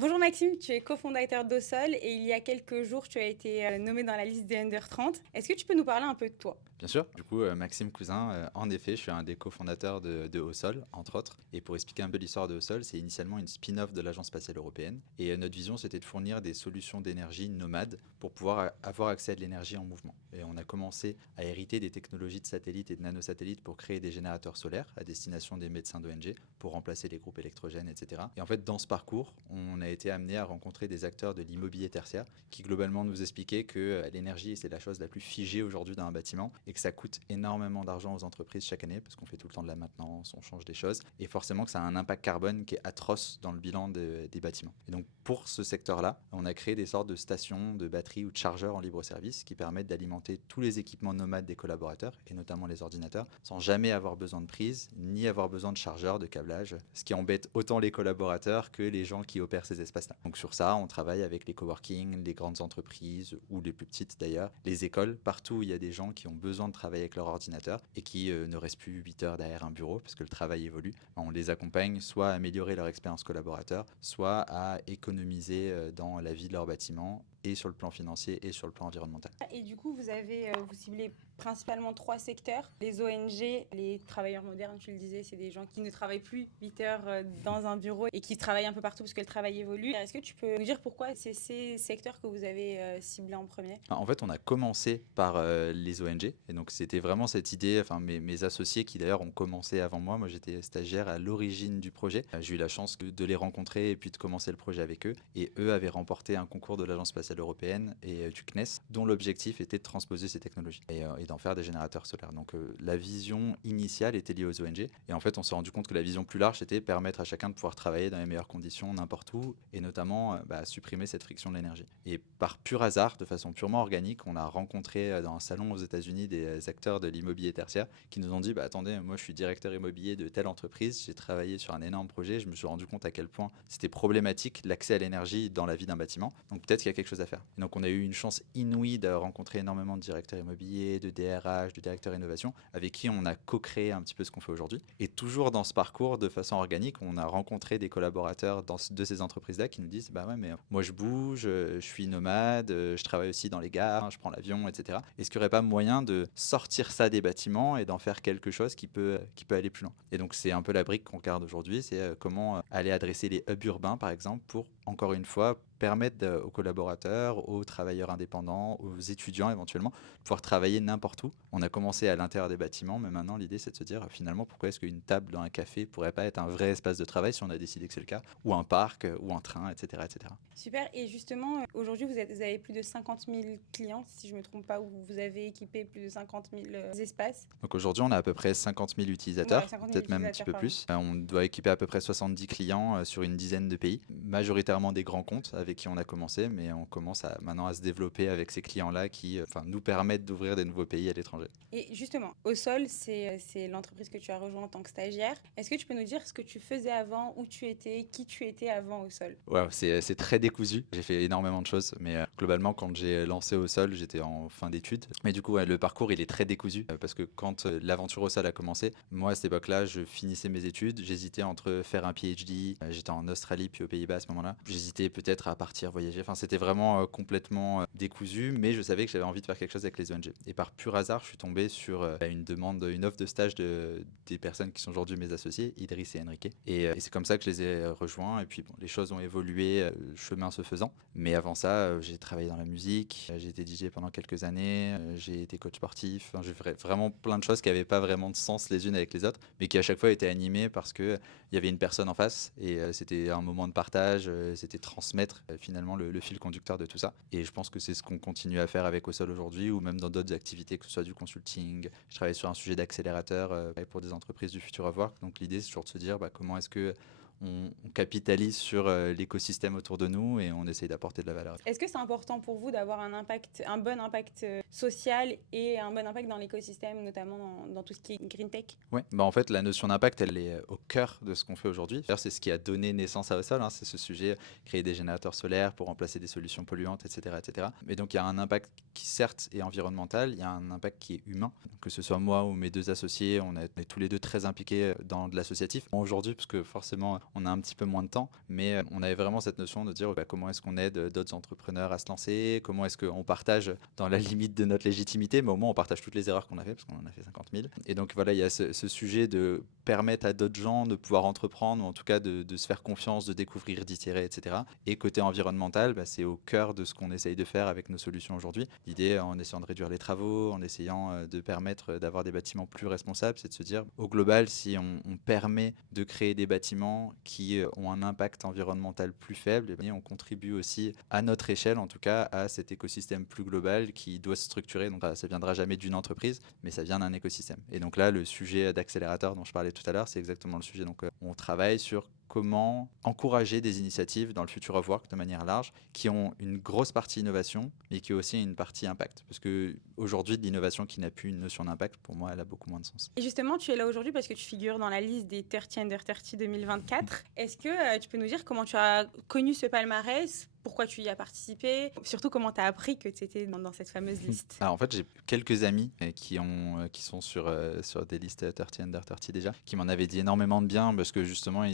Bonjour Maxime, tu es cofondateur d'Osol et il y a quelques jours, tu as été nommé dans la liste des Under 30. Est-ce que tu peux nous parler un peu de toi? Bien sûr. Du coup, Maxime Cousin, en effet, je suis un des cofondateurs de Osol, entre autres. Et pour expliquer un peu l'histoire de Osol, c'est initialement une spin-off de l'Agence spatiale européenne. Et notre vision, c'était de fournir des solutions d'énergie nomades pour pouvoir avoir accès à de l'énergie en mouvement. Et on a commencé à hériter des technologies de satellites et de nanosatellites pour créer des générateurs solaires à destination des médecins d'ONG, pour remplacer les groupes électrogènes, etc. Et en fait, dans ce parcours, on a été amené à rencontrer des acteurs de l'immobilier tertiaire qui globalement nous expliquaient que l'énergie, c'est la chose la plus figée aujourd'hui dans un bâtiment et que ça coûte énormément d'argent aux entreprises chaque année parce qu'on fait tout le temps de la maintenance, on change des choses et forcément que ça a un impact carbone qui est atroce dans le bilan des bâtiments. Et donc pour ce secteur-là, on a créé des sortes de stations de batteries ou de chargeurs en libre service qui permettent d'alimenter tous les équipements nomades des collaborateurs et notamment les ordinateurs sans jamais avoir besoin de prise ni avoir besoin de chargeurs, de câblage, ce qui embête autant les collaborateurs que les gens qui opèrent ces espaces-là. Donc sur ça, on travaille avec les coworking, les grandes entreprises ou les plus petites d'ailleurs, les écoles, partout où il y a des gens qui ont besoin de travailler avec leur ordinateur et qui ne restent plus 8 heures derrière un bureau parce que le travail évolue. On les accompagne soit à améliorer leur expérience collaborateur, soit à économiser dans la vie de leur bâtiment et sur le plan financier et sur le plan environnemental. Et du coup, vous ciblez principalement trois secteurs. Les ONG, les travailleurs modernes, tu le disais, c'est des gens qui ne travaillent plus 8 heures dans un bureau et qui travaillent un peu partout parce que le travail évolue. Est-ce que tu peux nous dire pourquoi c'est ces secteurs que vous avez ciblés en premier? En fait, on a commencé par les ONG. Et donc, c'était vraiment cette idée. Enfin, mes associés qui d'ailleurs ont commencé avant moi. Moi, j'étais stagiaire à l'origine du projet. J'ai eu la chance de les rencontrer et puis de commencer le projet avec eux. Et eux avaient remporté un concours de l'Agence spatiale européenne et du CNES, dont l'objectif était de transposer ces technologies et d'en faire des générateurs solaires. Donc, la vision initiale était liée aux ONG. Et en fait, on s'est rendu compte que la vision plus large, c'était permettre à chacun de pouvoir travailler dans les meilleures conditions, n'importe où, et notamment supprimer cette friction de l'énergie. Et par pur hasard, de façon purement organique, on a rencontré dans un salon aux États-Unis des acteurs de l'immobilier tertiaire qui nous ont dit attendez, moi je suis directeur immobilier de telle entreprise, j'ai travaillé sur un énorme projet, je me suis rendu compte à quel point c'était problématique l'accès à l'énergie dans la vie d'un bâtiment, donc peut-être qu'il y a quelque chose à faire. Et donc on a eu une chance inouïe de rencontrer énormément de directeurs immobiliers, de DRH, de directeurs innovation, avec qui on a co-créé un petit peu ce qu'on fait aujourd'hui. Et toujours dans ce parcours, de façon organique, on a rencontré des collaborateurs de ces entreprises-là qui nous disent bah ouais, mais moi je bouge, je suis nomade, je travaille aussi dans les gares, je prends l'avion, etc. Est-ce qu'il n'y aurait pas moyen de sortir ça des bâtiments et d'en faire quelque chose qui peut aller plus loin? Et donc c'est un peu la brique qu'on garde aujourd'hui, c'est comment aller adresser les hubs urbains par exemple pour, encore une fois, permettre aux collaborateurs, aux travailleurs indépendants, aux étudiants éventuellement, de pouvoir travailler n'importe où. On a commencé à l'intérieur des bâtiments, mais maintenant l'idée c'est de se dire finalement pourquoi est-ce qu'une table dans un café pourrait pas être un vrai espace de travail si on a décidé que c'est le cas, ou un parc, ou un train, etc. etc. Super. Et justement, aujourd'hui, vous avez plus de 50 000 clients, si je ne me trompe pas, où vous avez équipé plus de 50 000 espaces. Donc aujourd'hui, on a à peu près 50 000 Ouais, utilisateurs, 50 000 peut-être même un petit utilisateurs, peu pardon. plus. On doit équiper à peu près 70 clients sur une dizaine de pays, majoritairement des grands comptes avec qui on a commencé, mais on commence maintenant à se développer avec ces clients-là qui nous permettent d'ouvrir des nouveaux pays à l'étranger. Et justement, au sol, c'est l'entreprise que tu as rejoint en tant que stagiaire. Est-ce que tu peux nous dire ce que tu faisais avant, où tu étais, qui tu étais avant au sol? Ouais, c'est très décousu. J'ai fait énormément de choses, mais globalement, quand j'ai lancé au sol, j'étais en fin d'études. Mais du coup, ouais, le parcours, il est très décousu parce que quand l'aventure au sol a commencé, moi, à cette époque-là, je finissais mes études. J'hésitais entre faire un PhD. J'étais en Australie puis aux Pays-Bas à ce moment-là. J'hésitais peut-être à partir voyager. Enfin, c'était vraiment complètement décousu, mais je savais que j'avais envie de faire quelque chose avec les ONG. Et par pur hasard, je suis tombé sur une offre de stage des personnes qui sont aujourd'hui mes associés, Idriss et Enrique. Et c'est comme ça que je les ai rejoints. Et puis, bon, les choses ont évolué, chemin se faisant. Mais avant ça, j'ai travaillé dans la musique, j'ai été DJ pendant quelques années, j'ai été coach sportif. Enfin, j'ai fait vraiment plein de choses qui n'avaient pas vraiment de sens les unes avec les autres, mais qui à chaque fois étaient animées parce qu'il y avait une personne en face et c'était un moment de partage, c'était transmettre finalement le fil conducteur de tout ça. Et je pense que c'est ce qu'on continue à faire avec Au Sol aujourd'hui ou même dans d'autres activités, que ce soit du consulting. Je travaille sur un sujet d'accélérateur pour des entreprises du future of work. Donc l'idée, c'est toujours de se dire comment est-ce que on capitalise sur l'écosystème autour de nous et on essaye d'apporter de la valeur. Est-ce que c'est important pour vous d'avoir un bon impact social et un bon impact dans l'écosystème, notamment dans tout ce qui est green tech? Ouais, en fait, la notion d'impact, elle est au cœur de ce qu'on fait aujourd'hui. D'ailleurs, c'est ce qui a donné naissance à Osol, hein, c'est ce sujet, créer des générateurs solaires pour remplacer des solutions polluantes, etc., etc. Mais donc, il y a un impact qui, certes, est environnemental, il y a un impact qui est humain. Que ce soit moi ou mes deux associés, on est tous les deux très impliqués dans de l'associatif. Aujourd'hui, parce que forcément, on a un petit peu moins de temps, mais on avait vraiment cette notion de dire comment est-ce qu'on aide d'autres entrepreneurs à se lancer, comment est-ce qu'on partage dans la limite de notre légitimité, mais au moins on partage toutes les erreurs qu'on a fait, parce qu'on en a fait 50 000. Et donc voilà, il y a ce sujet de permettre à d'autres gens de pouvoir entreprendre, ou en tout cas de se faire confiance, de découvrir, d'itérer, etc. Et côté environnemental, c'est au cœur de ce qu'on essaye de faire avec nos solutions aujourd'hui. L'idée, en essayant de réduire les travaux, en essayant de permettre d'avoir des bâtiments plus responsables, c'est de se dire, au global, si on permet de créer des bâtiments qui ont un impact environnemental plus faible, et on contribue aussi à notre échelle, en tout cas, à cet écosystème plus global qui doit se structurer. Donc ça viendra jamais d'une entreprise, mais ça vient d'un écosystème. Et donc là, le sujet d'accélérateur dont je parlais tout à l'heure, c'est exactement le sujet. Donc on travaille sur comment encourager des initiatives dans le Future of Work de manière large, qui ont une grosse partie innovation, mais qui ont aussi une partie impact. Parce qu'aujourd'hui, de l'innovation qui n'a plus une notion d'impact, pour moi, elle a beaucoup moins de sens. Et justement, tu es là aujourd'hui parce que tu figures dans la liste des 30 Under 30 2024. Est-ce que tu peux nous dire comment tu as connu ce palmarès ? Pourquoi tu y as participé? Surtout, comment tu as appris que tu étais dans cette fameuse liste? Alors en fait, j'ai quelques amis qui sont sur des listes 30 Under 30 déjà, qui m'en avaient dit énormément de bien parce que justement,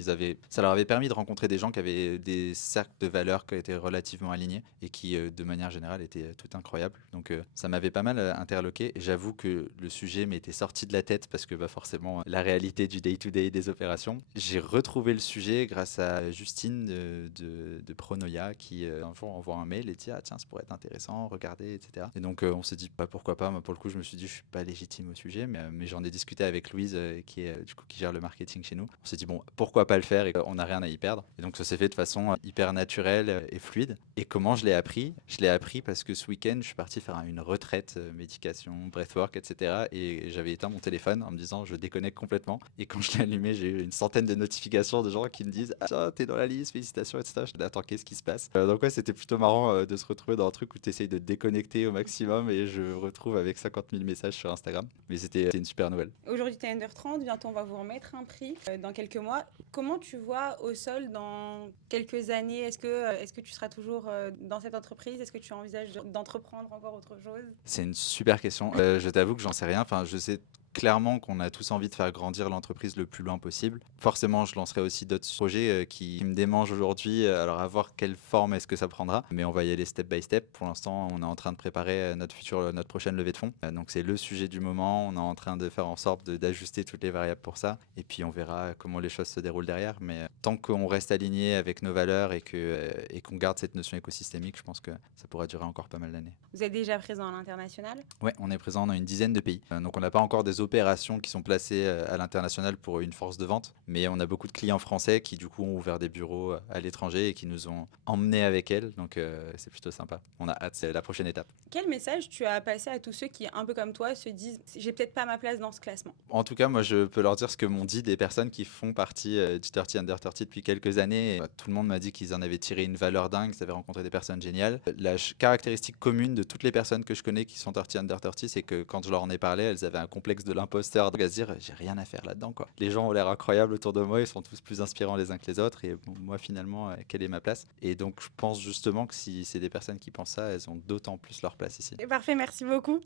ça leur avait permis de rencontrer des gens qui avaient des cercles de valeurs qui étaient relativement alignés et qui, de manière générale, étaient tout incroyables. Donc ça m'avait pas mal interloqué. Et j'avoue que le sujet m'était sorti de la tête parce que forcément, la réalité du day-to-day des opérations. J'ai retrouvé le sujet grâce à Justine de Pronoia qui un jour envoie un mail et dit ah tiens ça pourrait être intéressant, regardez, etc. Et donc on s'est dit pourquoi pas. Moi, pour le coup je me suis dit je suis pas légitime au sujet, mais j'en ai discuté avec Louise qui gère le marketing chez nous. On s'est dit bon pourquoi pas le faire et on n'a rien à y perdre. Et donc ça s'est fait de façon hyper naturelle et fluide. Et comment je l'ai appris? Je l'ai appris parce que ce week-end je suis parti faire une retraite médication, breathwork, etc. Et j'avais éteint mon téléphone en me disant je déconnecte complètement. Et quand je l'ai allumé, j'ai eu une centaine de notifications de gens qui me disent ah t'es dans la liste, félicitations, etc. Je dis attends qu'est-ce qui se passe? Donc ouais, c'était plutôt marrant de se retrouver dans un truc où tu essayes de te déconnecter au maximum et je me retrouve avec 50 000 messages sur Instagram. Mais c'était une super nouvelle. Aujourd'hui, tu es Under 30, bientôt on va vous remettre un prix dans quelques mois. Comment tu vois Au Sol dans quelques années? Est-ce que tu seras toujours dans cette entreprise? Est-ce que tu envisages d'entreprendre encore autre chose? C'est une super question. Je t'avoue que j'en sais rien. Enfin, je sais clairement qu'on a tous envie de faire grandir l'entreprise le plus loin possible. Forcément, je lancerai aussi d'autres projets qui me démangent aujourd'hui. Alors, à voir quelle forme est-ce que ça prendra. Mais on va y aller step by step. Pour l'instant, on est en train de préparer notre prochaine levée de fonds. Donc, c'est le sujet du moment. On est en train de faire en sorte d'ajuster toutes les variables pour ça. Et puis, on verra comment les choses se déroulent derrière. Mais tant qu'on reste aligné avec nos valeurs et qu'on garde cette notion écosystémique, je pense que ça pourra durer encore pas mal d'années. Vous êtes déjà présent à l'international? Ouais, on est présent dans une dizaine de pays. Donc on n'a pas encore des opérations qui sont placées à l'international pour une force de vente, mais on a beaucoup de clients français qui du coup ont ouvert des bureaux à l'étranger et qui nous ont emmenés avec elles. Donc c'est plutôt sympa. On a hâte, c'est la prochaine étape. Quel message tu as passé à tous ceux qui, un peu comme toi, se disent j'ai peut-être pas ma place dans ce classement? En tout cas, moi je peux leur dire ce que m'ont dit des personnes qui font partie du 30 Under 30 depuis quelques années. Et, tout le monde m'a dit qu'ils en avaient tiré une valeur dingue, qu'ils avaient rencontré des personnes géniales. La caractéristique commune de toutes les personnes que je connais qui sont 30 Under 30, c'est que quand je leur en ai parlé, elles avaient un complexe de l'imposteur, à se dire j'ai rien à faire là-dedans quoi. Les gens ont l'air incroyables autour de moi, ils sont tous plus inspirants les uns que les autres et bon, moi finalement quelle est ma place? Et donc je pense justement que si c'est des personnes qui pensent ça, elles ont d'autant plus leur place ici. Parfait, merci beaucoup.